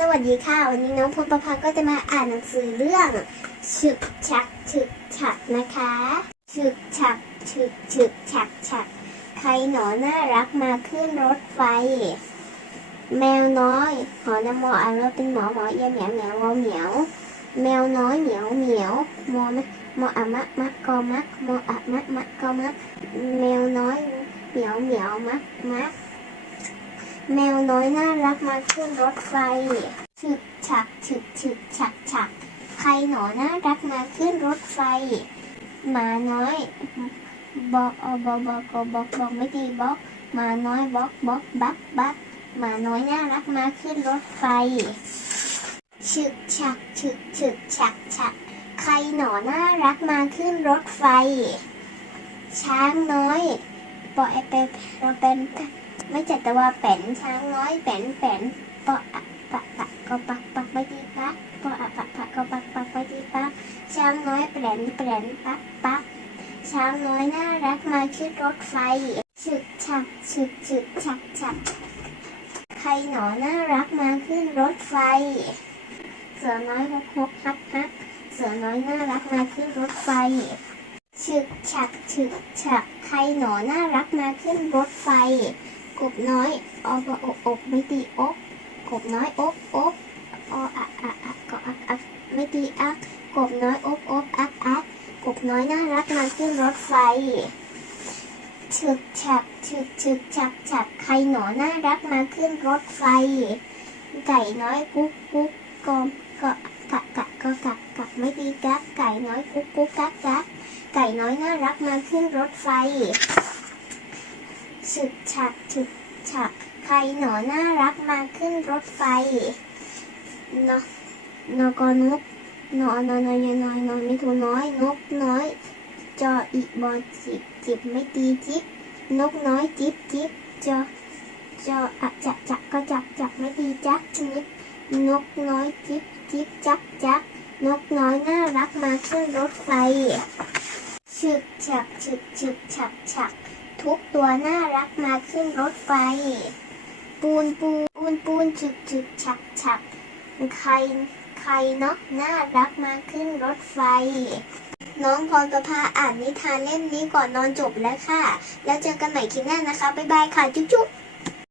สวัสดีค่ะ วันนี้น้องพลประภาก็จะมาอ่านหนังสือเรื่องฉึกฉักฉึกฉักนะคะฉึกฉักฉึกฉึกฉักฉักใครหนอน่ารักมาขึ้นรถไฟ แมวน้อยหอนหมออ่านว่าเป็นหมอหมอเอียเหมียวเหมียวเหมียว แมวน้อยเหมียวเหมียวมอมะมออะมะมักกอมักมออะมะมักกอมักแมวน้อยเหมียวเหมียวมักมัก แมวน้อยน่ารักมาขึ้นรถไฟฉึกฉักฉึกฉึกฉักฉักใครหนอน่ารักมาขึ้นรถไฟ หมาน้อยบอกอบอกบอกบอกบอกบไม่ดีบอกหมาน้อยบอกบอกบักบักหมาน้อยน่ารักมาขึ้นรถไฟฉึกฉักฉึกฉึกฉักฉักใครหนอน่ารักมาขึ้นรถไฟ ช้างน้อยปอไอเป็นเราเป็น ไม่จัดแต่ว่าเป็นช้างน้อยเป็นเป็นปออะปะปะก็ปักปักไม่ดีปักปออะปะปะก็ปักปักไม่ดีปักช้างน้อยเปลี่ยนเปลี่ยนปักปักช้างน้อยน่ารักมาขึ้นรถไฟฉึกฉักฉึกฉึกฉักฉักใครหนอน่ารักมาขึ้นรถไฟ เสือน้อยฮกฮกฮักฮักเสือน้อยน่ารักมาขึ้นรถไฟฉึกฉักฉึกฉักใครหนอน่ารักมาขึ้นรถไฟ กบน้อยอบอบอบไม่ตีอกกบน้อยอกอกออะอะอะก็อักอักไม่ตีอักกบน้อยอกอกอักอักกบน้อยน่ารักมาขึ้นรถไฟฉึกฉักฉึกฉึกฉักฉักใครหนอน่ารักมาขึ้นรถไฟ ไก่น้อยกุ๊กกุ๊กกอมก็กะกะก็กะกะไม่ตีกักไก่น้อยกุ๊กกุ๊กกักกักไก่น้อยน่ารักมาขึ้นรถไฟ ฉึกฉักฉึกฉัก ใครหนอน่ารักมาขึ้นรถไฟนนกนกนอนอนอยนอยนอนไม่ถูน้อยนกน้อย จออีบอจิบจิบไม่ตีจิบนกน้อยจิบจิบจอจออะจักจักก็จักจักไม่ตีจักชนิดนกน้อยจิบจิบจักจักนกน้อยน่ารักมาขึ้นรถไฟฉึกฉักฉึกฉึกฉักฉัก ทุกตัวน่ารักมาขึ้นรถไฟปูนปูนปูนปูนฉึกฉึกฉักฉักใครใครเนาะน่ารักมาขึ้นรถไฟ น้องพรประภาอ่านนิทานเล่มนี้ก่อนนอนจบแล้วค่ะ แล้วเจอกันใหม่คลิปหน้านะคะ บ๊ายบายค่ะ จุ๊บจุ๊บ